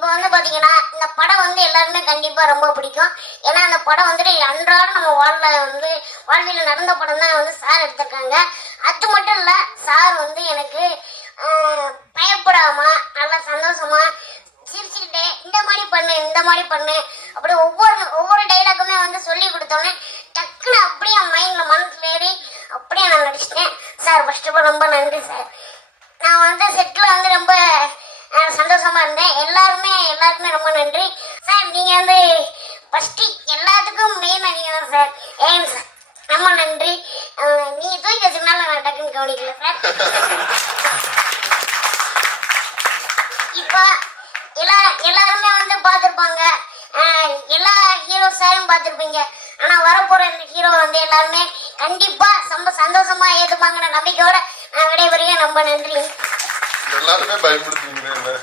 இப்போ வந்து பாத்தீங்கன்னா இந்த படம் வந்து எல்லாருமே கண்டிப்பா ரொம்ப பிடிக்கும். ஏன்னா அந்த படம் வந்துட்டு அன்றாடம் நம்ம வாழ்வியல் நடந்த படம் தான் வந்து சார் எடுத்திருக்காங்க. அது மட்டும் இல்ல, சார் வந்து எனக்கு பயப்படாம நல்லா சந்தோஷமா சிரிச்சுக்கிட்டே இந்த மாதிரி பண்ணு அப்படி ஒவ்வொரு டைலாக்குமே வந்து சொல்லி கொடுத்தோன்னே டக்குன்னு அப்படியே மைண்ட்ல மனசுல ஏறி அப்படியே நான் நடிச்சிட்டேன். சார் ஃபர்ஸ்ட் ஆஃப் ஆல் ரொம்ப நன்றி சார். நான் வந்து செட்ல வந்து ரொம்ப சந்தோஷமா இருந்தேன். எல்லாருமே ரொம்ப நன்றி சார். நீங்க வந்து ஃபர்ஸ்ட் எல்லாத்துக்கும் மெயினா நீங்க தான் சார். ஏன் சார் ரொம்ப நன்றி. நீங்க தூக்கி வச்சதுனால நான் டக்குன்னு கவனிக்கல சார். இப்போ எல்லாருமே வந்து பார்த்துருப்பாங்க, எல்லா ஹீரோஸையும் பார்த்துருப்பீங்க. ஆனா வரப்போற ஹீரோ வந்து எல்லாருமே கண்டிப்பா ரொம்ப சந்தோஷமா ஏத்துப்பாங்கன்ற நம்பிக்கையோட நான் விடைபெறுகிறேன். ரொம்ப நன்றி. எல்லாருமே பயன்படுத்துவீங்க.